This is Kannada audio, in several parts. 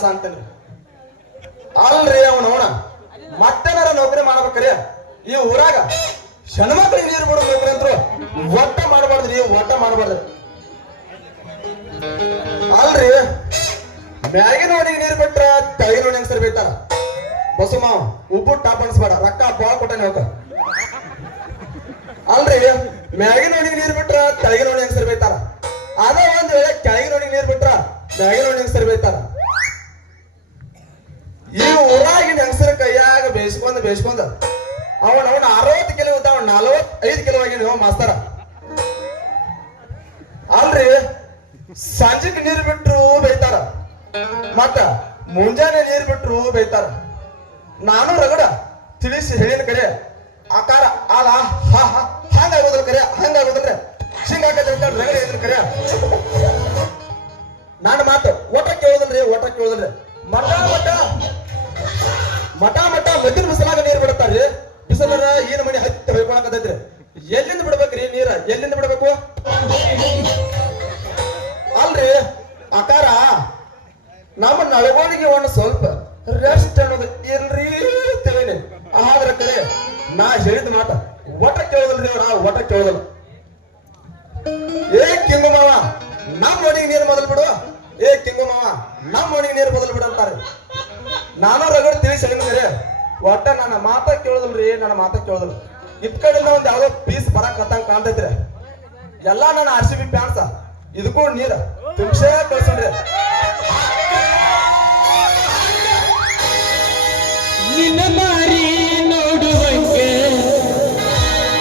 ಕೆಲಸ ಅಂತೇನ್ರಿ. ಅಲ್ರಿ ಅವನ ಮತ್ತೇನಾರ ನೌಕರಿ ಮಾಡ್ಬೇಕ್ರಿ. ಈ ಊರಾಗ ಹೆಣ್ಮಕ್ಳಿಗೆ ನೀರು ಬಿಡೋ ನೌಕರಿ ಅಂತರು ಒಟ್ಟ ಮಾಡಬಾರ್ದ್ರಿ, ಒಟ್ಟ ಮಾಡಬಾರ್ದ್ರಿ. ಅಲ್ರಿ ಮ್ಯಾಗಿನ ಅವನಿಗೆ ನೀರು ಬಿಟ್ರ ತೆಗಿನ ಅವನಿಗೆ ಹೆಂಗಸರ್ ಬೈತಾರ. ಬಸು ಮಾವ ಉಪ್ಪು ಟಾಪ್ ಅನ್ಸ್ಬೇಡ, ರೊಕ್ಕ ಬಾಳ ಕೊಟ್ಟಾನೆ ಹೋಗ. ಅಲ್ರಿ ಮ್ಯಾಗಿನ ಅವನಿಗೆ ನೀರು ಬಿಟ್ರ ತೆಗಿನ ಅವನಿಗೆ ಹೆಂಗಸರ್ ಬೈತಾರ. ಅದೇ ಒಂದ್ ವೇಳೆ ಕೆಳಗಿನ ಅವನಿಗೆ ನೀರು ಬಿಟ್ರ ಮ್ಯಾಗಿನ ಅವನಿಗೆ ಹೆಂಗಸರ್ ಬೈತಾರ. ಈ ಊರಾಗಿನ ಹೆಂಗಸರ ಕೈಯಾಗ ಬೇಯಿಸ್ಕೊಂಡ ಅವನ 60 ಕಿಲೋ ಇದ್ದ, 45 ಕಿಲೋ ಆಗಿನ ಮಾಸ್ತರ. ಅಲ್ರಿ ಸಂಜೆಗೆ ನೀರು ಬಿಟ್ರು ಬೈತಾರ, ಮತ್ತ ಮುಂಜಾನೆ ನೀರು ಬಿಟ್ರು ಬೈತಾರ. ನಾನು ರಗಡ ತಿಳಿಸಿ ಹೇಳಿನ ಕರೆ ಆಕಾರ ಅಲ್ಲ ಹಂಗಾಗೋದಿಲ್ಲ ಕರೆ, ಹಂಗಾಗೋದಿಲ್ರಿ ಹಿಂಗಾಗತ್ತೆ ರಗಡ ಹೇಳಿನ ಕರೆ. ನಾನು ಮಾತು ಒಟ್ಟ ಕೇಳೋದಿಲ್ರಿ, ಒಟ್ಟ ಕೇಳೋದಿಲ್ರಿ. ಮಠ ಮದ್ದಿನ ಬಿಸಲಾಗ ನೀರು ಬಿಡ್ತಾರ್ರಿ. ಬಿಸಲಾರ ಏನ್ ಮನಿ ಹತ್ತಿ ಹೊಯ್ಕೊಳಕತ್ತೈತ್ರಿ. ಎಲ್ಲಿಂದ ಬಿಡ್ಬೇಕ್ರಿ ನೀರ, ಎಲ್ಲಿಂದ ಬಿಡ್ಬೇಕು? ಅಲ್ರಿ ಆಕಾರ ನಮ್ಮ ನಳಗೋಳಿಗೆ ಒಂದು ಸ್ವಲ್ಪ ರೆಸ್ಟ್ ಅನ್ನೋದು ಇಲ್ರಿ ತಿಳಿನಿ. ಆದ್ರ ಕರೆ ನಾ ಹೇಳಿದ ಮಾತ ಒಟ್ಟ ಕೇಳೋದಿಲ್ರಿ ಅವ್ರ, ಒಟ್ಟ ಕೇಳೋದಿಲ್ಲ. ಏ ಕಿಂಗು ಮಾವ ನಮ್ ಮನೆಗೆ ನೀರು ಮೊದಲು ಬಿಡು, ಏ ಕಿಂಗು ಮಾವ ನಮ್ ಮನೆಗೆ ನೀರು ಮೊದಲು ಬಿಡು ಅಂತಾರೆ. ನಾನು ರಗಡ್ ತಿಳಿಸಿ ಹೇಳಿದ್ರೆ ಒಟ್ಟ ನನ್ನ ಮಾತ ಕೇಳೋದಿಲ್ರಿ, ನನ್ನ ಮಾತ ಕೇಳೋದಿಲ್ಲ. ಇತ್ ಕಡೆಯಿಂದ ಒಂದ್ ಯಾವ್ದೋ ಪೀಸ್ ಬರಕ್ ಹತ್ತಂಗ್ ಕಾಣ್ತೈತ್ರಿ. ಎಲ್ಲಾ ನನ್ನ RCB ಫ್ಯಾನ್ಸ ಇದಕ್ಕೂ ನೀರ ತುಂಬಿಸೇ ಕಳ್ಸನ್ರಿ. ನಿನ್ನ ಮಾರಿ ನೋಡುವಂಗೆ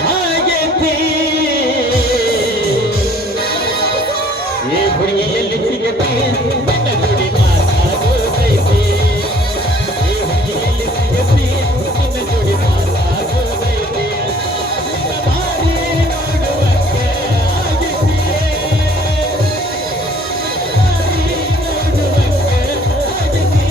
ಹಾಗೈತಿ ಏ ಹುಡುಗಿ ಎಲ್ಲಿ ಸಿಗತಿ ನಿನ್ನ ಜೋಡಿ ಮಾತಾಡೋದೈತಿ. ಏ ಹುಡುಗಿ ಎಲ್ಲಿ ಸಿಗತಿ ನಿನ್ನ ಜೋಡಿ ಮಾತಾಡೋದೈತಿ. ನಿನ್ನ ಮಾರಿ ನೋಡುವಂಗೆ ಹಾಗೈತಿ, ಮಾರಿ ನೋಡುವಂಗೆ ಹಾಗೈತಿ.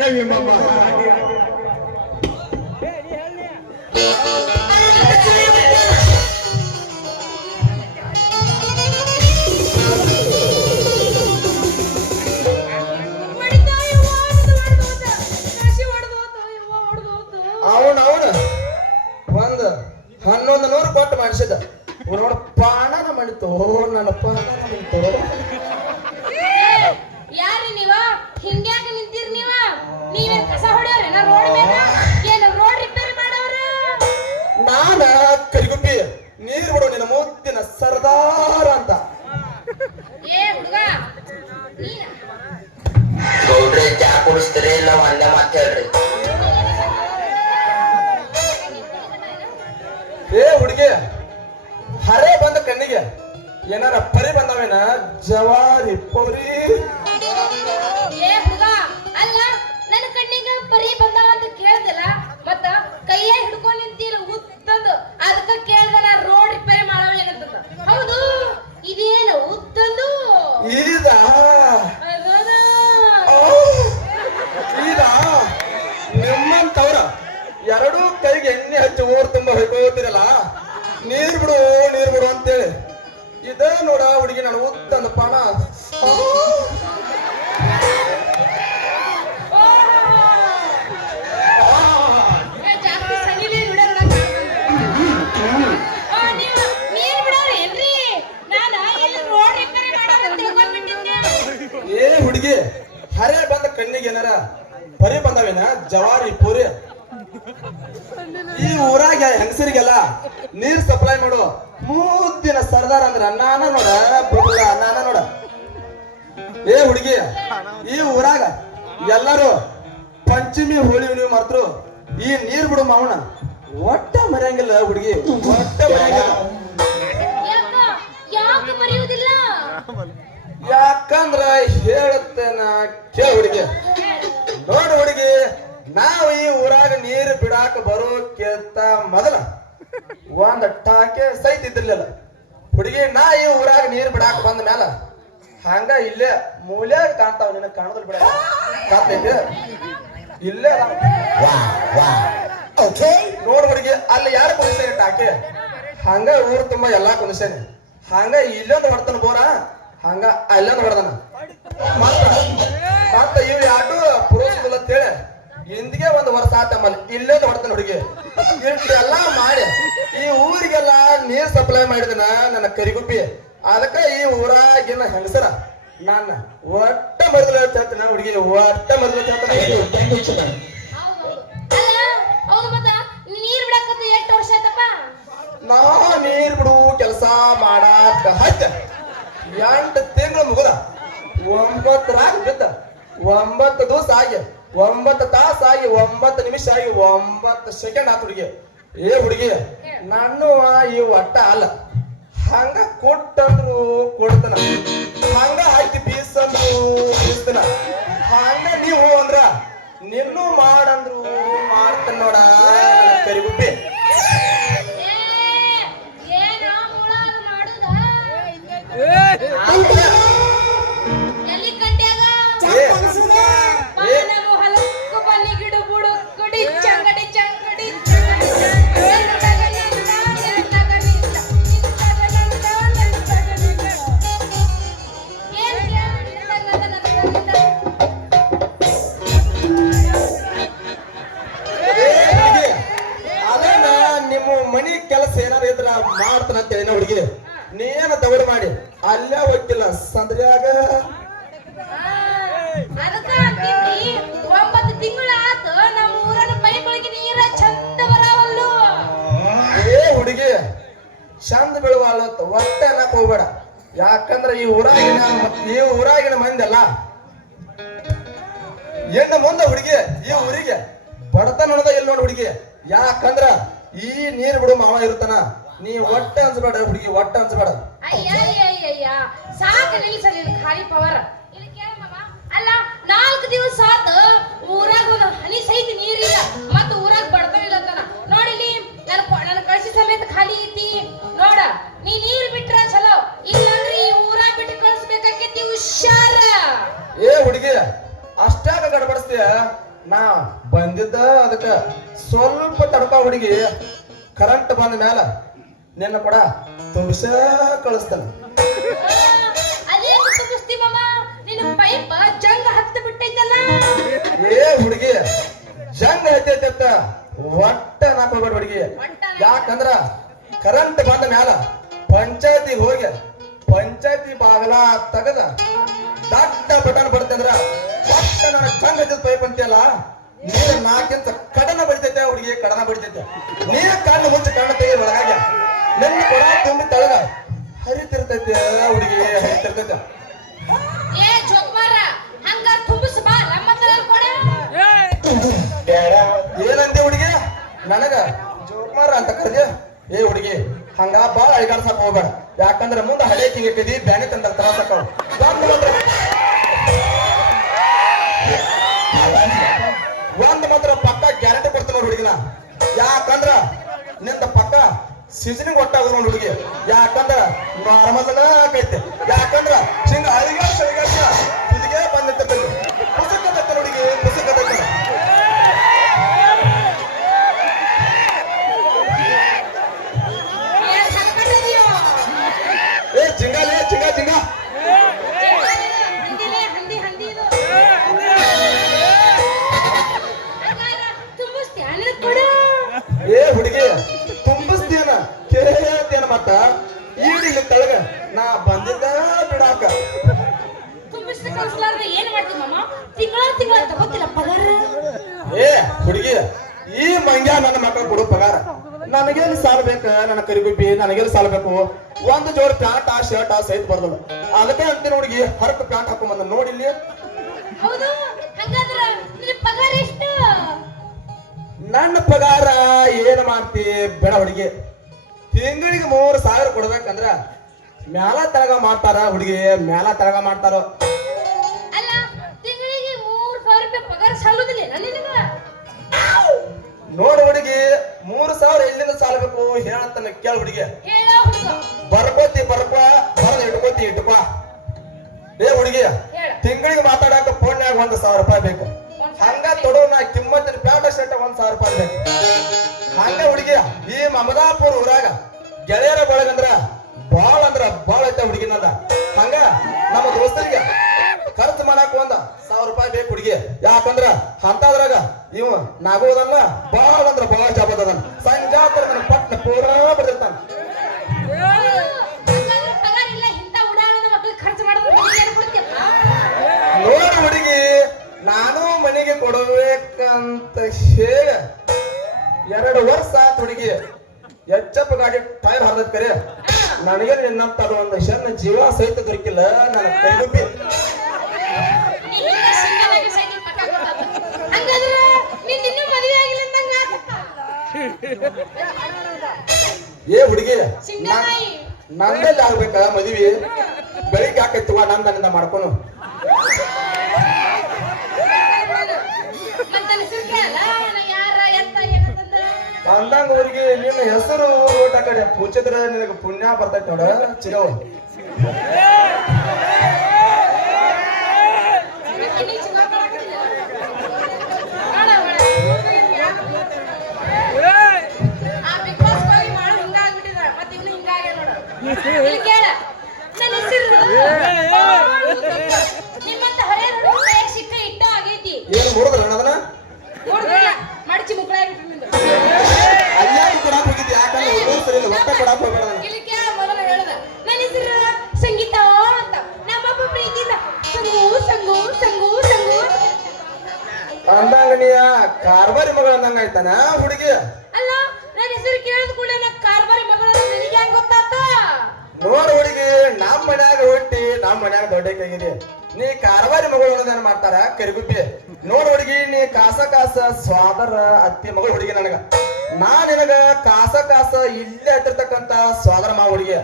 ರವಿ ಮಾಮ ಅವನು ಒಂದ್ 1100 ಕೊಟ್ಟು ಮಾಡಿಸಿದ ನೋಡ ಪಾಣನ ಮಾಡಿತು ನನ್ನ ಪಾಣನ ಮಾಡಿತು. ಯಾರಿ ನೀವ ಹಿಂಗ್ಯಾಕ ನಿಂತೀರಿ ನೀವ ನೀವೇನ್ ಕಸ ಹೊಡೆಯವ್ರೇನ ರೋಡ್ ಮೇಲೆ ಏನ್ ರೋಡ್ ರಿಪೇರಿ ಮಾಡವ್ರ ನಾನ ಕರಿಗುಪ್ಪಿ ನೀರ್ ಬಿಡು ನಿನ್ನ ಮುದ್ದಿನ ಸರ್ದಾರ ಅಂತ. ಏ ಹುಡುಗ ನೀನ ಗೌಡ್ರೆ ಚಾ ಕುಡಿಸ್ತೀರಿ ಇಲ್ಲ ಒಂದೇ ಮಾತು ಹೇಳ್ರಿ. ಏ ಹುಡುಗಿ ಹರೇ ಬಂದ ಕಣ್ಣಿಗೆ ಏನಾರ ಪರಿ ಬಂದವೇನ ಜವಾರಿ ಪೊರಿ. ಏ ಹುಡುಗ ಅಲ್ಲ ನನ್ನ ಕಣ್ಣಿಗೆ ಪರಿ ಬಂದಾವ ಅಂತ ಕೇಳ್ದಿಲ್ಲ ಮತ್ತ ಕೈಯ ಹಿಡ್ಕೊಂಡ್ ನಿಂತೀರ ಉತ್ತಂದು ಅದಕ್ಕ ಕೇಳ್ದ ನಾ ರೋಡ್ ರಿಪೇರಿ ಮಾಡವ ಏನಂತ. ಹೌದು ಇದೇನು ಉತ್ತಂದು ಈದ ಅದನ ಈದ ನಿಮ್ಮಂತವ್ರ ಎರಡೂ ಕೈಗೆ ಎಣ್ಣೆ ಹಚ್ಚಿ ಊರ್ ತುಂಬ ಹೊಯ್ಕೋತಿರಲ್ಲ ನೀರ್ ಬಿಡು ಅಂತೇಳಿ ಇದ ನೋಡ ಹುಡುಗಿ ನಾನು ಉತ್ತಂದ ಪಾಣ. ಜಾಸ್ತಿ ಸನಿಲಿ ಬಿಡೋಣ ನೀವು ನೀರ್ ಬಿಡೋರೇನ್ರಿ ನಾನ ಇಲ್ಲಿ ರೋಡ್ ರಿಪೇರಿ ಮಾಡವ ಅಂತ ತಿಳ್ಕೊಂಡ್ಬಿಟ್ಟಿದ್ದೆ. ಏ ಹುಡುಗಿ ಹರೇ ಬಂದ ಕಣ್ಣಿಗೆ ಏನಾರ ಪರಿ ಬಂದವೇನ ಜವಾರಿ ಪೂರಿ. ಈ ಊರಾಗ ಹೆಂಗಸರಿಗೆಲ್ಲ ನೀರ್ ಸಪ್ಲೈ ಮಾಡು ಮುದ್ದಿನ ಸರ್ದಾರ್ ಅಂದ್ರ ನಾನ ನೋಡ ಬುಗ್ಲ ನಾನ ನೋಡ. ಏ ಹುಡುಗಿ ಈ ಊರಾಗ ಎಲ್ಲರೂ ಪಂಚಮಿ ಹೋಳಿ ಹುಣ್ಣಿಮೆ ಮಾಡ್ತರು ಈ ನೀರ್ ಬಿಡು ಮಾವನ ಒಟ್ಟ ಮರೆಯಂಗಿಲ್ಲ ಹುಡುಗಿ ಒಟ್ಟ ಮರೆಯಂಗಿಲ್ಲ. ಯಾಕೆ ಮರೆಯುವುದಿಲ್ಲ ಯಾಕಂದ್ರ ಹೇಳುತ್ತೇನ ಕೇಳ ಹುಡುಗಿ. ನೋಡು ಹುಡುಗಿ ನಾವು ಈ ಊರಾಗ ನೀರು ಬಿಡಾಕ ಬರೋಕ್ಕಿಂತ ಮೊದಲ ಒಂದ್ ಟಾಕೆ ಸೈತ್ ಇದ್ದಿರ್ಲಿಲ್ಲ ಹುಡುಗಿ. ನಾ ಈ ಊರಾಗ ನೀರು ಬಿಡಾಕ ಬಂದ ಮ್ಯಾಲ ಹಂಗ ಇಲ್ಲೇ ಮೂಲ್ಯಾಗ ಕಾಣ್ತಾವ ನಿನ್ನ ಕಾಣದಲ್ ಬಿಡ ಕಾಣ್ತೈತಿ ಇಲ್ಲೇ ನೋಡ್ ಹುಡುಗಿ ಅಲ್ಲಿ ಯಾರು ಕುಂದಿಸ್ತೇನೆ ಟಾಕೆ ಹಂಗ ಊರ್ ತುಂಬಾ ಎಲ್ಲಾ ಕುಂದಿಸ್ತೇನೆ ಹಂಗ ಇಲ್ಲೊಂದು ಹೊಡ್ತಾನ ಬೋರ ಹಂಗ ಅಲ್ಲೊಂದು ಹೊಡ್ದಾನ ಮತ್ತ ಇವ್ ಯಾಟು ಪುರೋಹಿತಲ್ಲ ಅಂತೇಳಿ ಹಿಂದಿಗೆ ಒಂದು ವರ್ಷ ಆತಮ್ಮಲ್ಲಿ ಇಲ್ಲೊಂದು ಹೊಡ್ತಾನ ಹುಡುಗಿ. ಇಷ್ಟೆಲ್ಲ ಮಾಡಿ ಈ ಊರಿಗೆಲ್ಲ ನೀರ್ ಸಪ್ಲೈ ಮಾಡಿದನ ನನ್ನ ಕರಿಗುಪ್ಪಿ. ಅದಕ್ಕ ಈ ಊರಾಗಿನ ಹೆಂಗಸರ ನನ್ನ ಒಟ್ಟ ಮರಿದಲು ಹೇಳ್ತಾನ ಹುಡುಗಿ ಒಟ್ಟ ಮರಿದಲು ಹೇಳ್ತಾನ. ಅಲ್ಲ ಹೌದು ಮತ್ತ ನೀರ್ ಬಿಡಕತ್ತ ಎಷ್ಟು ವರ್ಷ ಆಯ್ತಪ್ಪ. ನಾ ನೀರ್ ಬಿಡು ಕೆಲಸ ಮಾಡಾಕ ಹತ್ತ 8 ತಿಂಗಳು ಮುಗದ 9 ರಾತ್ ಬಿದ್ದ 9 ದಿವಸ ಆಗಿ 9 ತಾಸ ಆಗಿ 9 ನಿಮಿಷ ಆಗಿ 9 ಸೆಕೆಂಡ್ ಆತ ಹುಡುಗಿ. ಏ ಹುಡುಗಿ ನಾನು ಈ ಒಟ್ಟ ಅಲ್ಲ ಹಂಗ ಕೊಟ್ಟಂದ್ರು ಕೊಡ್ತಾನ ಹಂಗ ಹಾಕಿ ಬೀಸಂದ್ರು ಬೀಸ್ತಾನ ಹಂಗ ನೀವು ಅಂದ್ರ ನಿನ್ನೂ ಮಾಡಂದ್ರು ಮಾಡ್ತಾನ ನೋಡ ಕರಿಗುಪ್ಪಿ. ಏನ ಮೂಳ ಮಾಡುದ ಎಲ್ಲಿ ಕಂಡ್ಯಾಗ ನಾವು ಹಲಕ್ಕು ಬನ್ನಿ ಗಿಡ ಬುಡು ಕಡಿ ಚಂಗಡಿ ಚಂಗಡಿ ಅದೇನ ನಿಮ್ಮ ಮನಿ ಕೆಲಸ ಏನಾರ ಇದ್ರ ಮಾಡ್ತಾನ ಅಂತ ಹೇಳಿ ಹುಡುಗಿ ನೀನ ದೌಡ್ ಮಾಡಿ ಅಲ್ಲೇ ಹೋಗಿಲ್ಲ ಸಂದ್ರ್ಯಾಗ. ಅದಕ್ಕ ಅಂತೀನಿ 9 ತಿಂಗಳ ಆತ ನಮ್ಮ ಊರನ್ನ ಪೈಪೊಳಗೆ ನೀರ ಚಂದ ಬರಾವಲ್ಲು. ಏ ಹುಡುಗಿ ಚಂದ ಬೀಳುವಲ್ಲ ಒಟ್ಟ ಅನ್ನಕ್ ಹೋಗ್ಬೇಡ. ಯಾಕಂದ್ರ ಈ ಊರಾಗಿನ ಮಂದಿ ಅಲ್ಲ ಹೆಣ್ಣು ಮುಂದ ಹುಡುಗಿ ಈ ಊರಿಗೆ ಬಡತನ ಅನ್ನೋದ ಇಲ್ಲ ನೋಡ ಹುಡುಗಿ. ಯಾಕಂದ್ರ ಈ ನೀರ್ ಬಿಡು ಮಾವ ಇರ್ತಾನ ನೀ ಒಟ್ಟ ಅನ್ಸ್ಬೇಡ ಹುಡುಗಿ ಒಟ್ಟ ಅನ್ಸ್ಬೇಡ. ಅಯ್ಯ ಸಾಕ ನಿಲ್ಸರಿ ಖಾಲಿ ಪವರ್ ಇಲ್ಲಿ ಕೇಳ ಮಾಮ. ಅಲ್ಲ 4 ದಿವಸ ಆತ ಊರಾಗ ಒಂದು ಹನಿ ಸಹಿತ ನೀರಿಲ್ಲ ಮತ್ತ ಊರಾಗ ಬಡತನ ಇಲ್ಲ ಅಂತಾನ ನೋಡಿಲಿ. ನನ್ನ ಕಳ್ಸಿ ಸಮೇತ ಖಾಲಿ ಐತಿ ನೋಡ. ನೀ ನೀರ್ ಬಿಟ್ರ ಚಲೋ ಇಲ್ಲಾಂದ್ರೆ ಈ ಊರಾಗ ಬಿಟ್ಟು ಕಳ್ಸ್ಬೇಕಾಕೈತಿ ಹುಷಾರ. ಏ ಹುಡುಗಿ ಅಷ್ಟಾಗ ಗಡಬಡಿಸ್ತೀಯ ನಾ ಬಂದಿದ್ದ ಅದಕ್ಕ ಸ್ವಲ್ಪ ತಡ್ಕ ಹುಡುಗಿ ಕರೆಂಟ್ ಬಂದ ಮ್ಯಾಲ ನಿನ್ನ ಕೂಡ ತುಂಬಿಸ ಕಳಿಸ್ತಾನ. ಅದೇ ತುಂಬಿಸ್ತಿ ಮಾಮ, ನಿನ್ನ ಪೈಪ್ ಜಂಗ ಹತ್ತು ಬಿಟ್ಟೈತಲ್ಲ. ಏ ಹುಡುಗಿ ಜಂಗ ಹತ್ತೈತ ಒಟ್ಟ ನಾಕೋಬೇಡ ಹುಡುಗಿ. ಯಾಕಂದ್ರ ಕರೆಂಟ್ ಬಂದ ಮ್ಯಾಲ ಪಂಚಾಯತಿಗೆ ಹೋಗಿ ಪಂಚಾಯತಿ ಬಾಗಲ ತೆಗದ ದೊಡ್ಡ ಬಟನ್ ಬಡ್ತಂದ್ರ ಒಟ್ಟ ನನ್ನ ಜಂಗ ಹತ್ತಿದ ಪೈಪ್ ಅಂತೀಯಲ್ಲ, ನೀರು ನಾಕಿಂತ ಕಡನ ಬಡಿತೈತೆ ಹುಡುಗಿ, ಕಡನ ಬಡಿತೈತೆ. ನೀರ ಕಣ್ಣು ಮುಂಚೆ ಕಣ್ಣು ತೆಗಿ ಒಳಗಾಗ ನನ್ನ ಕೊಡ ತುಂಬಿ ತಳಗ ಹರಿತಿರ್ತೈತೆ ಹುಡುಗಿ, ಹರಿತಿರ್ತೈತೆ. ಏ ಜೋಕ್ಮಾರ, ಹಂಗ ತುಂಬಿಸ್ ಬಾ ನಮ್ಮ ಹತ್ರ ಕೊಡ. ಏನಂದೆ ಹುಡುಗಿ? ನನಗ ಜೋಕ್ಮಾರ ಅಂತ ಕರೆದೆ? ಏ ಹುಡುಗಿ ಹಂಗ ಬಾಳ ಅಳಿಗಾಡ್ಸಕ್ ಹೋಗ್ಬೇಡ. ಯಾಕಂದ್ರ ಮುಂದೆ ಹಳೆ ಕಿಂಗಿಟ್ಟಿದಿ ಬ್ಯಾನಿ ತಂದ ತ್ರಾಸಕ್ಕ ಒಂದ್ ಮಾತ್ರ ಪಕ್ಕ ಗ್ಯಾರಂಟಿ ಕೊಡ್ತೀನಿ ನೋಡಿ ಹುಡುಗಿನ. ಯಾಕಂದ್ರ ನಿಂದ ಪಕ್ಕ ಸೀಸನಿಂಗ್ ಒಟ್ಟಾಗ ನೋಡಿ ಹುಡುಗಿ. ಯಾಕಂದ್ರ ನಾರ್ಮಲ್ ಆಕೈತೆ. ಯಾಕಂದ್ರ ಹಿಂಗ ಅಳಿಗಾಡ್ಸ ಹುಡುಗಿಗೆ ಬಂದಿರ್ತೈತಿ. ಪುಸ್ತಕ ಹುಡುಗಿ ಪುಸ್ತಕ ಜಿಂಗಾಲಿ ಜಿಂಗ ಜಿಂಗ ಏ ಹುಡುಗಿ ತುಂಬಿಸ್ತೀಯನ ಕೇಳ್ತೇನ ಮತ್ತ ಈಡಿಗೆ ತಳಗ ನಾ ಬಂದಿದ್ದ ಬಿಡಾಕ. ಏನ್ ಮಾಡ್ತೀವಿ ಮಾಮ? ತಿಂಗಳ ತಗೋತಿಲ್ಲ ಪಗಾರ. ಏ ಹುಡುಗಿ ಈ ಮಂಗ್ಯ ನನ್ನ ಮಕ್ಕಳು ಕೊಡು ಪಗಾರ. ನನಗೇನು ಸಾಲ ಬೇಕ? ನನ್ನ ಕರಿಗುಬ್ಬಿ ನನಗೇನು ಸಾಲ ಬೇಕು? ಒಂದು ಜೋಡಿ ಪ್ಯಾಂಟ್ ಶರ್ಟ್ ಸಹಿತ ಬರ್ದಲ್ಲ. ಅದಕ್ಕೆ ಅಂತೀನಿ ಹುಡುಗಿ ಹರಕ ಪ್ಯಾಂಟ್ ಹಾಕೊಂಡ್ ನೋಡಿಲ್ಲಿ. ಹೌದು, ಹಂಗಾದ್ರ ನಿನ್ನ ಪಗಾರ ಎಷ್ಟು? ನನ್ನ ಪಗಾರ ಏನ್ ಮಾಡ್ತಿ ಬೇಡ ಹುಡುಗಿ. ತಿಂಗಳಿಗೆ 3,000 ಕೊಡ್ಬೇಕಂದ್ರ ಮ್ಯಾಲ ತಳಗ ಮಾಡ್ತಾರ ಹುಡುಗಿ, ಮ್ಯಾಲ ತಳಗ ಮಾಡ್ತಾರ. ಅಲ್ಲ, ತಿಂಗಳಿಗೆ 3,000 ರೂಪಾಯಿ ಪಗಾರ ಸಾಲುದಿಲ್ಲ ನಿನಗ? ನೋಡು ಹುಡುಗಿ, 3,000 ಎಲ್ಲಿಂದ ಸಾಲಬೇಕು ಹೇಳತ್ತನ ಕೇಳ ಹುಡುಗಿ. ಹೇಳ ಹುಡುಗ. ಬರ್ಕೋತಿ ಬರ್ಕೋ, ಬರ್ದ ಇಟ್ಕೋತಿ ಇಟ್ಕೋ. ಏ ಹುಡುಗಿ ತಿಂಗಳಿಗೆ ಮಾತಾಡಕ ಫೋನ್ಯಾಗ 1,000 ರೂಪಾಯಿ ಬೇಕು. ಹಂಗ ತೊಡೋ ನಾ ಕಿಮ್ಮತ್ತಿನ ಪ್ಯಾಂಟ್ ಶರ್ಟ್ 1,000 ರೂಪಾಯಿ ಬೇಕು. ಹಂಗ ಹುಡುಗಿ ಈ ಮಮದಾಪುರ ಊರಾಗ ಗೆಳೆಯರ ಬಳಗಂದ್ರ ಬಾಳ ಐತೆ ಹುಡುಗಿನದ. ಹಂಗ ನಮ್ಮ ದೋಸ್ತರಿಗೆ ಖರ್ಚು ಮಾಡಾಕ 1,000 ರೂಪಾಯಿ ಬೇಕು ಹುಡುಗಿ. ಯಾಕಂದ್ರ ಅಂತದ್ರಾಗ ಇವ ನಾಗೋದಲ್ಲ ಬಾಳ ಜಾಬದ್ ಅದನ್ನ ಸಂಜಾತರ ನನ್ನ ಪಟ್ನ ಪೂರಾ ಬದಿರ್ತಾನ. ನೋಡ ಹುಡುಗಿ, ನಾನು ಮನೆಗೆ ಕೊಡಬೇಕಂತ ಹೇಳ 2 ವರ್ಷ ಆತ್ ಹುಡುಗಿ. ಎಚ್ಚಪ್ಪ ಗಾಡಿ ಟೈರ್ ಹರಿದ ಕರೆ ನನಗೆ ನಿನ್ನಂತ ಒಂದು ಶನ್ನ ಜೀವ ಸಹಿತ ದೊರಕಿಲ್ಲ. ನನ್ನ ಕೈಗುಬ್ಬಿ ಏ ಹುಡುಗಿ ನಂದಲ್ಲಿ ಆಗ್ಬೇಕ ಮದುವೆ? ಬೆಳಿಗ್ಗೆ ಹಾಕೈತಿವ ನಂದನಿಂದ ಮಾಡ್ಕೊನು. ಅಂದಂಗ ಅವ್ರಿಗೆ ನಿನ್ನ ಹೆಸರು ಊಟ ಕಡೆ ಪೂಚಿದ್ರ ನಿನಗೆ ಪುಣ್ಯ ಬರ್ತೈತಿ ನೋಡ ಚಿರವ. ಏನು ಮುರಿದ್ರ ಅದನ್ನ ಮಡಚಿ ಮುಕ್ಕಳಾಗಿ ಅಲ್ಲಾಗಿ ಕೊಡಾಕ್ ಹೋಗಿದ್ದೆ. ಯಾಕಂದ್ರೆ ಸರಿ ಇಲ್ಲ, ಒಟ್ಟ ಕೊಡಾಕ್ ಹೋಗ್ಬೇಡ. ಇಲ್ಲಿ ಕೇಳ ಮೊದಲು ಹೇಳ್ದ, ನನ್ನ ಹೆಸರು ಸಂಗೀತ ಅಂತ. ನಮ್ಮಪ್ಪ ಪ್ರೀತಿಯಿಂದ ಸಂಗು ಸಂಗು ಸಂಗು ಸಂಗು ಅಂದಂಗ ನೀ ಕಾರ್ಬಾರಿ ಮಗಳ ಅಂದಂಗ ಆಯ್ತಾನ ಹುಡುಗಿ. ಅಲ್ಲ, ನನ್ನ ಹೆಸರು ಕೇಳಿದ ಕೂಡ ನಾ ಕಾರ್ಬಾರಿ ಮಗಳ ನನಗೆ ಹೆಂಗ್ ಗೊತ್ತಾತ? ನೋಡ್ ಹುಡುಗಿ, ನಮ್ ಮನ್ಯಾಗ ಹುಟ್ಟಿ ನಮ್ ಮನ್ಯಾಗ ದೊಡ್ಡಕ್ಕಾಗಿದೆ. ನೀ ಕಾರ್ಬಾರಿ ಮಗಳು ಅನ್ನೋದೇನ್ ಮಾಡ್ತಾರ ಕರಿಗುಬ್ಬಿ. ನೋಡ್ ಹುಡುಗಿ, ನೀ ಕಾಸ ಸ್ವಾದರ ಅತ್ತಿ ಮಗಳು ಹುಡುಗಿ. ನನಗ ನಾ ನಿನಗ ಕಾಸ ಇಲ್ಲೇ ಹತ್ತಿರ್ತಕ್ಕಂತ ಸ್ವಾದರ ಮಾ ಹುಡುಗಿ.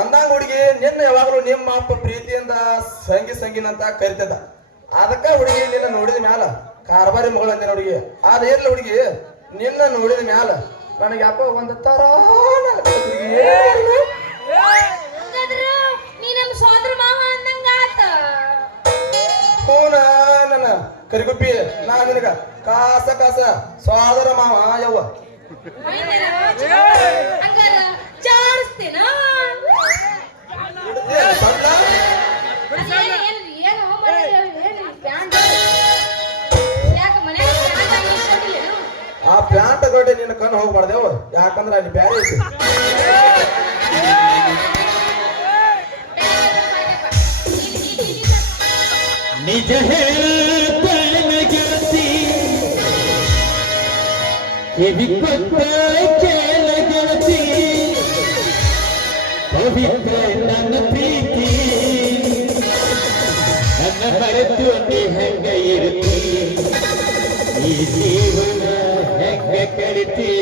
ಅಂದಂಗ ಹುಡುಗಿ, ನಿನ್ನ ಯಾವಾಗಲೂ ನಿಮ್ಮ ಅಪ್ಪ ಪ್ರೀತಿಯಿಂದ ಸಂಗಿನಂತ ಕರಿತದ. ಅದಕ್ಕ ಹುಡುಗಿ ನಿನ್ನ ನೋಡಿದ ಮ್ಯಾಲ ಕಾರ್ಬಾರಿ ಮಗಳು ಅಂದೆ ಹುಡುಗಿ. ಅದೇರ್ಲ ಹುಡುಗಿ, ನಿನ್ನ ನೋಡಿದ ಮ್ಯಾಲ ನನಗೆ ಯಾಕೋ ಒಂದು ತರ ನೀ ನಮ್ಮ ಸೋದರ ಮಾವ ಅಂದಂಗ ಆತ. ನನ್ನ ಕರಿಗುಬ್ಬಿ, ನಾ ನಿನಗ ಕಾಸ ಕಾಸ ಸೋದರ ಮಾವ ಯವ್ವ ಹಂಗಾರ ಚಾಡಿಸ್ತೇನ ಸಣ್ಣ ಏನು ಪ್ಯಾಂಟ್ ಯಾಕ ಮನ್ಯಾಗ ಪ್ಯಾಂಟ್ ಹಾಕಿಸ್ಕೊಂಡಿಲ್ಲೇನು? ಆ ಪ್ಯಾಂಟ್ ಗಡ್ಡೆ ನಿನ್ನ ಕಣ್ಣು ಹೋಗ್ಬಾರ್ದೇವು ಯಾಕಂದ್ರೆ ಅಲ್ಲಿ ಬ್ಯಾರೆ ಐತಿ ನಿಜ ಹೇಳ್ತಾನೆ ಗೆಳತಿ ಕಿವಿ ಕೊಟ್ಟ ಕೇಳ ಗೆಳತಿ ಪವಿತ್ರ ನನ್ನ ಪ್ರೀತಿ ನನ್ನ ಮರೆತು ನೀ ಹೆಂಗ ಇರುತ್ತಿ ಈ ಜೀವನ ಹೆಂಗ ಕಳಿತಿ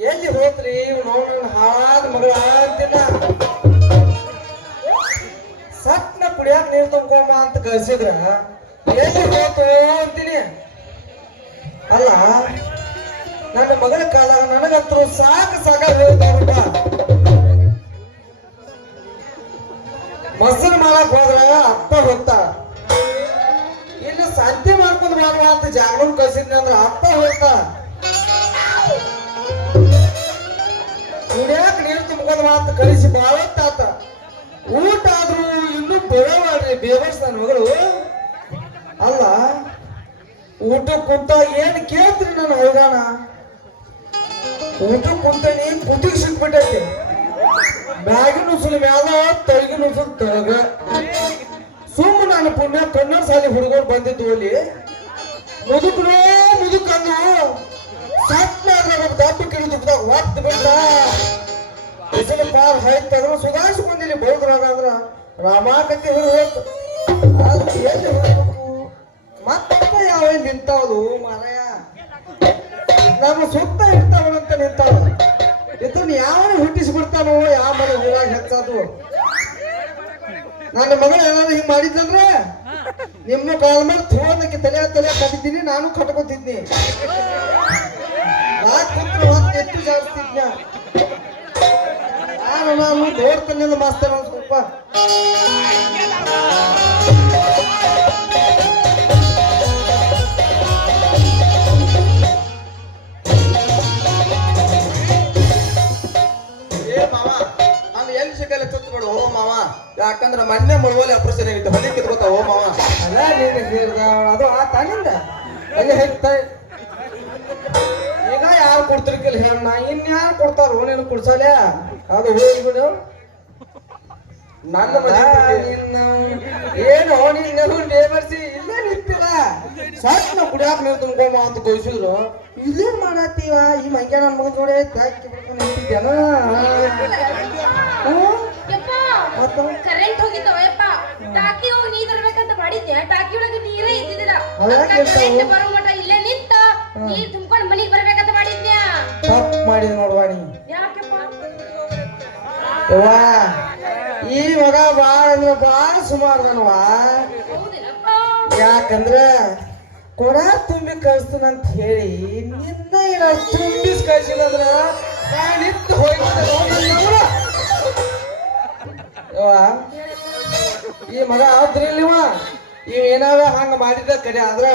ಎಲ್ಲಿ ಹೋದ್ರಿ ನೋಡ ಹಾಳಾದ ಮಗಳ ಅಂತಿನ ಸಟ್ನ ಕುಡಿಯಾಕ ನೀರ್ ತುಂಬ್ಕೊಂಬ ಅಂತ ಕಳ್ಸಿದ್ರ ಎಲ್ಲಿ ಹೋತು ಅಂತೀನಿ ಅಲ್ಲ ನನ್ನ ಮಗಳ ಕಾಲ ನನಗಂತೂ ಸಾಕ ಹೇಳ್ತಾರಪ್ಪ ಮೊಸರು ಮಾಡಕ್ ಹೋದ್ರ ಅಪ್ಪ ಹೋಗ್ತಾ ಇನ್ನು ಸಂತೆ ಮಾಡ್ಕೊಂಡ್ ಬರುವ ಅಂತ ಜಾಗರೂಕ್ ಕಳ್ಸಿದ್ನಿ ಅಂದ್ರ ಅಪ್ಪ ಹೋಗ್ತಾ ಕುಡಿಯಾಕ ನೀರು ತುಂಬ್ಕೊಂಡ್ ಅಂತ ಕಳಿಸಿ ಬಾಳತ್ತಾತ ಊಟ ಆದ್ರೂ ಇನ್ನೂ ಬರೋವಾಡ್ರಿ ಬೇವರ್ಸ್ ನನ್ನ ಮಗಳು ಅಲ್ಲ ಊಟ ಕುಂತ ಏನ್ ಕೇಳ್ತ್ರಿ ನನ್ನ ಹೊಯ್ದಾನ ಊಟ ಕುಂತನಿ ಕುದಿಗೆ ಸಿಕ್ಬಿಟ್ಟೈತಿ ಮ್ಯಾಗಿನ ಉಸುಲು ಮ್ಯಾಲ ತಳಗಿನ ಉಸುಲು ತಳಗ ಸುಮ್ಮ ನಾನು ಪುಣ್ಯ ಕನ್ನಡ ಶಾಲೆ ಹುಡುಗರು ಬಂದಿದ್ದು ಅಲ್ಲಿ ಮುದುಕಂದು ಸಟ್ನಾಗ ದಪ್ಪ ಕಿಡಿದು ಒತ್ತು ಬಿಟ್ಟ ಬಿಸಿಲು ಪಾಲ್ ಹಾಯ್ತಂದ್ರ ಸುಧಾರಿಸ್ಕೊಂಡಿಲ್ಲಿ ಬೌದ್ರಾಗ ಅಂದ್ರ ರಾಮಾಕತಿ ಹೊರ ಹೋಯ್ತು ಅದು ಎಲ್ಲಿ ಹೋಗ್ಬೇಕು ಮತ್ತ ಯಾವ ನಿಂತಾವದು ಮಾರಾಯ ನಮ್ಮ ಸುತ್ತ ಇರ್ತಾವನಂತ ನಿಂತಾವ ಇದನ್ನ ಯಾವ ಹುಟ್ಟಿಸ್ಬಿಡ್ತಾನೋ ಯಾವ ಮನೆ ಊರಾಗ ಹೆಚ್ಚಾದು ನನ್ನ ಮಗಳು ಏನಾದ್ರು ಹಿಂಗ್ ಮಾಡಿದ್ದಂದ್ರೆ ನಿಮ್ಮ ಕಾಲ ಮೇಲೆ ಥೋದಕ್ಕೆ ತಲೆ ಕಟ್ಟಿದ್ದೀನಿ ನಾನು ಕಟ್ಕೊತಿದ್ನಿ ಕುಂತ್ರ ಹೊತ್ತು ಎತ್ತು ಜಾಸ್ತಿದ್ನ ನಾನು ನೋಡ್ತಾನಿಲ್ಲ ಮಾಸ್ತರ್ ಸ್ವಲ್ಪ ಯಾಕಂದ್ರ ಮೊನ್ನೆ ಮುಳುವಲ್ಲಿ ಆಪರೇಷನ್ ಆಗಿತ್ತು ಹೊಲಿ ಕಿತ್ಕೋತ ಓ ಮಾವ ಅಲ್ಲ ನೀನು ಹೇಳಿದ ಅದು ಆ ತಾನಿಂದ ಅಲ್ಲಿ ಹೇಳ್ತಾ ಈಗ ಯಾರು ಕೊಡ್ತಿರ್ಕಿಲ್ಲ ಹೆಣ್ಣ ಇನ್ಯಾರು ಕೊಡ್ತಾರ ನೀನು ಕುಡ್ಸಲ್ಲ ಅದು ಹೋಗ್ಬಿಡು ನನ್ನ ಮದುವೆ ಬಗ್ಗೆ ಏನು ನೀನು ಲೇಬರ್ಸಿ ಇಲ್ಲೇ ನಿಂತಿಲ್ಲ ಸಾಕ್ ನಾ ಕುಡಿಯಾಕ ನೀವು ತುಂಬ್ಕೊಂಬ ಅಂತ ಕೊಯ್ಸಿದ್ರು ಇಲ್ಲೇನ್ ಮಾಡತ್ತೀವ ಈ ಮಂಗ್ಯ ನನ್ ಮಗನ್ ನೋಡಿ ಹಾಕಿ ಬಿಡ್ಕೊಂಡು ನಿಂತಿದ್ಯಾನ ಯಪ್ಪ ಕರೆಂಟ್ ಹೋಗಿತ್ತವ ಯಪ್ಪ ಟಾಕಿ ಹೋಗಿ ನೀರ್ ತರ್ಬೇಕಂತ ಮಾಡಿದ್ದೆ ಟಾಕಿ ಒಳಗೆ ನೀರೇ ಇದ್ದಿದ್ದಿಲ್ಲ ಕರೆಂಟ್ ಬರೋ ಮಟ ಇಲ್ಲೇ ನಿಂತ ನೀರ್ ತುಂಬ್ಕೊಂಡು ಮನಿಗ್ ಬರ್ಬೇಕಂತ ಮಾಡಿದ್ದೆ ತಪ್ಪು ಮಾಡಿದ್ ನೋಡ್ವಾ ನೀ ಯಾಕಪ್ಪ ಯವ್ವಾ ಈ ಮಗ ಬಾಳ ಅಂದ್ರೆ ಬಾಳ ಸುಮಾರ್ದನವಾ ಹೌದೇನಪ್ಪ ಯಾಕಂದ್ರ ಕೊಡ ತುಂಬಿ ಕಳಿಸ್ತಾನಂತ ಹೇಳಿ ನಿನ್ನ ಏನ ತುಂಬಿಸ್ ಕಳ್ಸಿಲ್ಲ ಅಂದ್ರ ನಾ ನಿಂತು ಹೋಗ್ತೇನೆ ಈ ಮಗ ಆದ್ರಿಲ್ಲಿವ ಇವ್ ಏನಾವ ಹಂಗ ಮಾಡಿದ ಕಡೆ ಆದ್ರ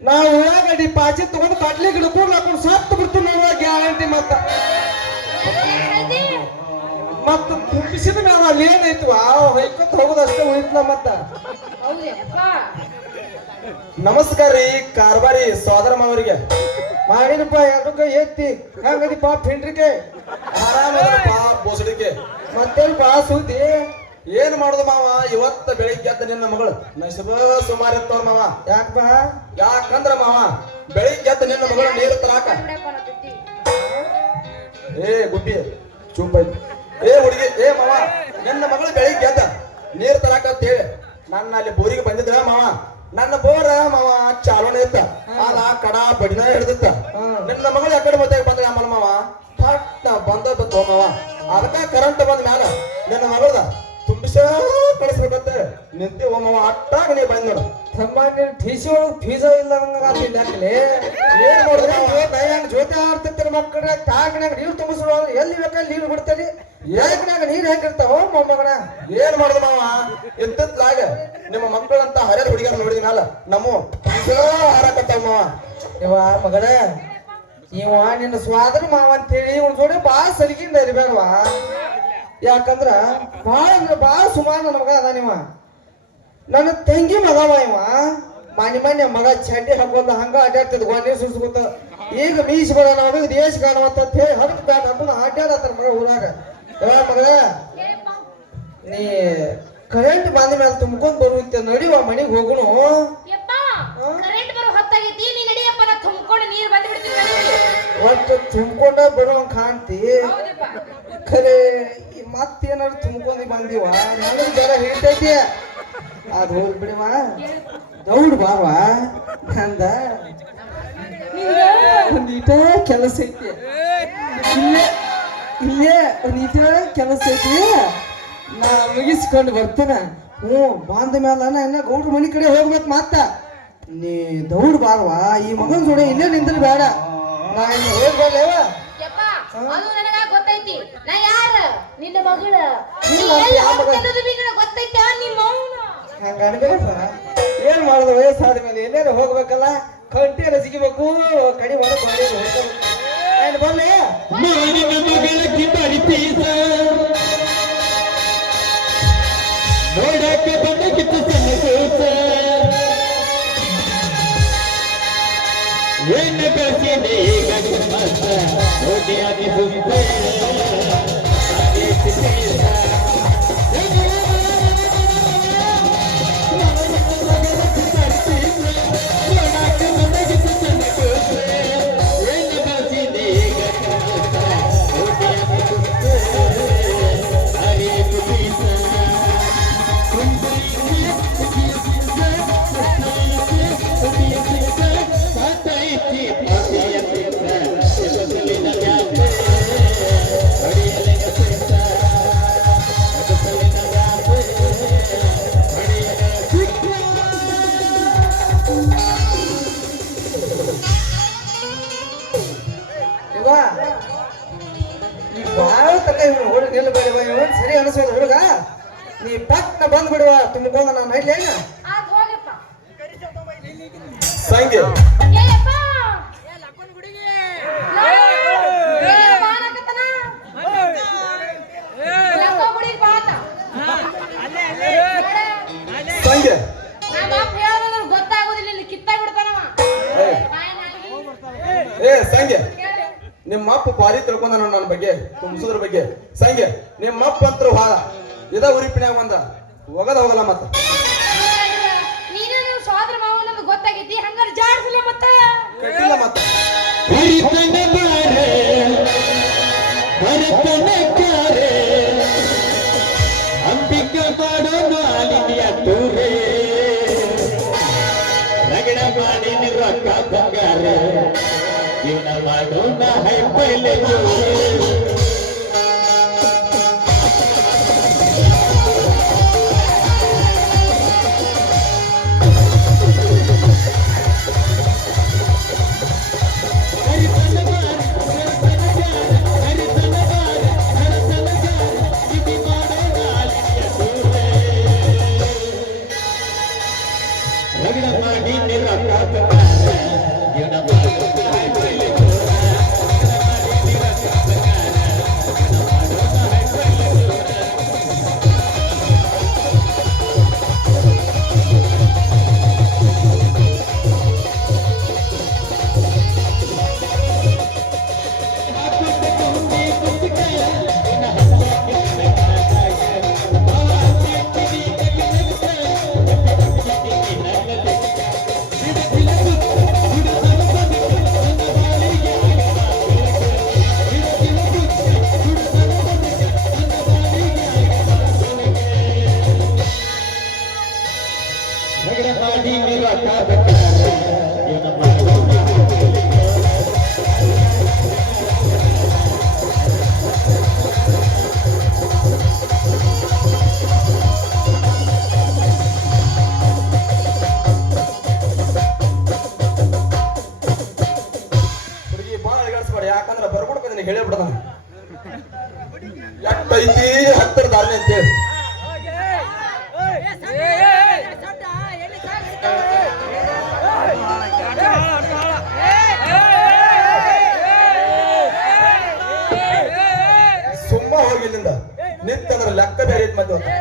ನಾ ಉಳ್ಳಾಗಡ್ಡಿ ಪಾಚಿ ತಗೊಂಡು ಕಡ್ಲಿ ಗಿಡ ಕೂಡ್ಲ ಹಾಕೊಂಡು ಸತ್ತು ಬಿಡ್ತೀನಿ ನೋಡುವ ಗ್ಯಾರಂಟಿ ಮತ್ತ ತುಂಬಿಸಿದ ಮ್ಯಾಲ ಅಲ್ಲಿ ಏನೈತವ ಹೊಯ್ಕೊತ್ ಹೋಗೋದಷ್ಟೇ ಉಳಿತ್ಲ ಮತ್ತ ಹೌದೇನಪ್ಪ ನಮಸ್ಕಾರ ರೀ ಕಾರ್ಬಾರಿ ಸೋದರ ಮಾವರಿಗೆ ಮಾಡಿನಪ್ಪ ಎರಡು ಕೈ ಎತ್ತಿ ಹಂಗದಿಪ್ಪ ಪಿಂಡ್ರಿಕೆ ಆರಾಮದಪ್ಪ ಬೋಸಡಿಕೆ ಮತ್ತೇನಪ್ಪ ಸುದ್ದಿ ಏನ್ ಮಾಡುದು ಮಾವ ಇವತ್ತ ಬೆಳಿಗ್ಗೆ ಎದ್ದ ನಿನ್ನ ಮಗಳು ನಶಿಬ ಸುಮಾರು ಇತ್ತವ್ರ ಮಾವ ಯಾಕಪ್ಪ ಯಾಕಂದ್ರ ಮಾವ ಬೆಳಿಗ್ಗೆ ಎದ್ದ ನಿನ್ನ ಮಗಳು ನೀರು ತರಾಕ ಬಿಡಪ್ಪ ಅನ್ನತ್ತಿದ್ದಿ. ಏ ಗುಬ್ಬಿ ಚುಪ್ ಐತಿ ಏ ಹುಡುಗಿ ಏ ಮಾವ ನಿನ್ನ ಮಗಳು ಬೆಳಿಗ್ಗೆ ಎದ್ದ ನೀರ್ ತರಾಕ ಅಂತ ಹೇಳಿ ನನ್ನ ಅಲ್ಲಿ ಬೋರಿಗೆ ಬಂದಿದ್ರ ಮಾವ ನನ್ನ ಬೋರ ಮಾವ ಚಾಲೋನೆ ಇತ್ತ ಅದ ಕಡ ಬಡಿನ ಹಿಡ್ದಿತ್ತ ನಿನ್ನ ಮಗಳು ಯಾಕಡೆ ಮತ್ತಾಗ ಬಂದ್ರೆ ಆಮೇಲೆ ಮಾವ ಪಟ್ಟ ಬಂದ ಬಂತು ಮಾವ ಅದಕ್ಕ ಕರೆಂಟ್ ಬಂದ ಮ್ಯಾಲ ನಿನ್ನ ಮಗಳದ ತುಂಬಿಸ ಕಳಿಸ್ಬೇಕಂತ ನಿಂತಿ ಮಾವ ಅಟ್ಟಾಗ ನೀ ಬಂದ್ ನೋಡು ತಮ್ಮ ನೀನು ಟಿಸಿ ಒಳಗೆ ಫೀಸ ಇಲ್ಲ ಲೆಕ್ಕಲೆ ಏನ್ ಮಾಡುದು ದಯಾನ್ ಜೊತೆ ಆಡ್ತಿರ್ತಾರೆ ಮಕ್ಕಳ ತಾಕನಾಗ ನೀರು ತುಂಬಿಸ್ರು ಎಲ್ಲಿ ಬೇಕಲ್ಲಿ ನೀರು ಬಿಡ್ತಾರೆ ಯಾಕನಾಗ ನೀರು ಹೆಂಗಿರ್ತಾವ ಮೊಮ್ಮಗನ ಏನ್ ಮಾಡುದು ಮಾವ ಇಂತತ್ಲಾಗ ನಿಮ್ಮ ಮಕ್ಕಳಂತ ಹರಿಯದ ಹುಡುಗಿಯರ್ ನೋಡಿದ ಮ್ಯಾಲ ನಮ್ಮ ಹಾರಾಕತ್ತಾವ ಮಾವ ಇವ ಮಗಳ ಇವ ನಿನ್ನ ಸ್ವಾದರ ಮಾವ ಅಂತೇಳಿ ಇವ್ನ ಜೋಡಿ ಬಾಳ ಸರಿಗಿಂದ ಇರ್ಬೇಕವಾ ಯಾಕಂದ್ರ ಬಾಳ ಅಂದ್ರೆ ಬಾಳ ಸುಮಾರು ನನ್ನ ಮಗ ಅದಾನಿವ ನನ್ನ ತಂಗಿ ಮಗವ ಇವ ಮಾನ್ಯ ಮಗ ಚಡ್ಡಿ ಹಾಕೊಂಡ ಹಂಗ ಅಡ್ಡಾಡ್ತಿದ್ ಗೊಂಡಿ ಸುಸ್ಕೊತ ಈಗ ಮೀಸ್ ಬರ ನಾವು ದೇಶ ಕಾಣುವಂತ ಹೇಳಿ ಹರಕ್ ಬ್ಯಾಟ್ ಹಾಕೊಂಡು ಅಡ್ಡಾಡತ್ತಾರ ಮಗ ಊರಾಗ ಯಾವ ಮಗಳ ನೀ ಕರೆಂಟ್ ಬಂದ ಮೇಲೆ ತುಂಬ್ಕೊಂಡ್ ಬರುವಂತೆ ನಡಿವ ಮನಿಗ್ ಹೋಗುನು ಯಪ್ಪ ಕರೆಂಟ್ ಬರೋ ಹೊತ್ತಾಗೈತಿ ನೀ ನಡಿಯಪ್ಪ ನಾ ತುಂಬ್ಕೊಂಡು ನೀರ್ ಬಂದು ಬಿಡ್ತೀನಿ ಮನೆಗೆ. ಒಟ್ಟು ತುಂಬ್ಕೊಂಡ ಬಿಡೋಂಗ್ ಕಾಣ್ತಿ ಹೌದಪ್ಪ ಖರೆ ಮತ್ತೇನಾದ್ರು ತುಂಬ್ಕೊಂಡಿ ಬಂದಿವ ನನಗೆ ಜರ ಹಿಡಿತೈತಿ ಅದು ಹೋಗಿ ಬಿಡಿವ ದೌಡ್ ಬಾವ ನಂದ ಒಂದೀಟ ಕೆಲಸ ಐತಿ ಇಲ್ಲೇ ಇಲ್ಲೇ ಒಂದೀಟ ಕೆಲಸ ಐತಿ ನಾ ಮುಗಿಸ್ಕೊಂಡು ಬರ್ತೇನೆ ಬಂದ ಮೇಲೆ ಇನ್ನ ಗೌಡ್ರ ಮನಿ ಕಡೆ ಹೋಗ್ಬೇಕು ಮತ್ತ ನೀ ದೌಡ್ ಬಾರ್ವಾ ಈ ಮಗನ್ ಜೋಡಿ ಇಲ್ಲೇ ನಿಂದ್ರೆ ಬೇಡ ನಾ ಇನ್ನು ಹೋಗ್ಬೇಡವ ಯಪ್ಪ ಅದು ನನಗ ಗೊತ್ತೈತಿ ನಾ ಯಾರ ನಿನ್ನ ಮಗಳ ನೀ ಇಲ್ಲ, ಎಲ್ಲಿ ಯಾವ ಮಗಳ? ಹೋಗ್ತಿ ಅನ್ನೋದು ಬಿ ನನಗ್ ಗೊತ್ತೈತಿ ನಿಮ್ಮ ಮೌನ ಹಂಗ ಅನ್ಬೇಕ ಏನ್ ಮಾಡೋದು ವಯಸ್ಸಾದ ಮೇಲೆ ಎಲ್ಲೇನು ಹೋಗ್ಬೇಕಲ್ಲ ಕಂಟಿಯನ್ನ ಸಿಗಬೇಕು ಕಡಿ ಒಳಗೆ ಮಾಡಿ ಹೋಗ್ಬೇಕು ಬರ್ಲಿ ಮಾನಿನ ಮಗಳ ಕಿಂಬರಿ ಪೀಸ ನೋಡಕ್ಕೆ ಬಂದಕ್ಕಿತ್ತು ಸಣ್ಣ ಕೂಸ ಎಣ್ಣೆ ಕಳಿಸಿದೆ ಈಗ ಮಸ್ತ ಹೋಗಿ ಅದಿ ಸುತ್ತೆ ಹುಡುಗ ನಿಲ್ಬೇಡವ ಇವನ್ ಸರಿ ಅನಿಸೋದು ಹುಡುಗ ನೀ ಪಟ್ನ ಬಂದ್ ಬಿಡುವ ತುಂಬಿಕೊಂಡ ನಾನು ನಡ್ಲೇನ ಆತ್ ಹೋಗಪ್ಪ ಸಂಗೆ ಏಯಪ್ಪ ಏಯಪ್ಪ ಅನ್ನಕತ್ತನ? ಲಕ್ಕ ಗುಡಿಗ್ ಬಾ ಅಂತ. ಸಂಗೆ ನಮ್ಮ ಅಪ್ಪ ಹೇಳೋದ್ರ ಗೊತ್ತಾಗೋದಿಲ್ಲ ಇಲ್ಲಿ ಕಿತ್ತಾಗ್ ಬಿಡ್ತಾನವ ಬಾಯ್ ನಾಲ್ಗೆ. ಏ ಸಂಗೆ ಕೇಳ್ರಿ. ನಿಮ್ಮ ಅಪ್ಪ ಭಾರಿ ತಿಳ್ಕೊಂಡ ನನ್ನ ಬಗ್ಗೆ ತುಂಬಿಸೋದ್ರ ಬಗ್ಗೆ ಸಂಗೆ ನಿಮ್ಮ ಅಪ್ಪ ಅಂತೂ ಹಾಳ ಇದ ಉರಿಪಿನ್ಯಾಗ ಬಂದ ಹೋಗಲ್ಲ ಮತ್ತ ನೀನು ನೀವು ಸೋದರ ಮಾವ ನಮ್ಗೆ ಗೊತ್ತಾಗೈತಿ ಹಂಗಾರ ಜಾಡ್ಸಲ್ಲ ಮತ್ತ ಕಟ್ಟಿಲ್ಲ ಮತ್ತ ಹರಿತನ ಬಾರೆ ಭರತನ ಕಾರೆ ಅಂಬಿಕ ಮಾಡೋ ಮಾಲಿನ್ಯ ತೂರೆ ರಗಡ ಮಾಡಿ ರೊಕ್ಕ ಬಂಗಾರ ಇವನ ಮಾಡೋಣ ಹೈಪೈಲೆ ರಗಡ ಮಾಡಿ ರೊಕ್ಕ ಬಂಗಾರ ಇವನ ಮಾಡೋಣ ಹೈಪೈಲೆ ರಗಡ ಮಾಡಿ ರೊಕ್ಕ ಬಂಗಾರ ಇವನ ಮಾಡೋಣ ಹುಡುಗಿ ಬಾಳ ಅಳಗಾಡ್ಸ್ಬೇಡ ಯಾಕಂದ್ರ ಬರ್ಕೊಡ್ಕ ನಿನಗೆ ಹೇಳೇ ಬಿಡದ ಎಟ್ಟೈತಿ ಹತ್ತರ ದಾರಿ ಅಂತೇಳಿ ಸುಮ್ಮ ಹೋಗಿ ಇಲ್ಲಿಂದ ನಿಂತಂದ್ರ ಲೆಕ್ಕ ಬೇರೆ ಐತಿ ಮತ್ತೆ ಕೊಟ್ರಿ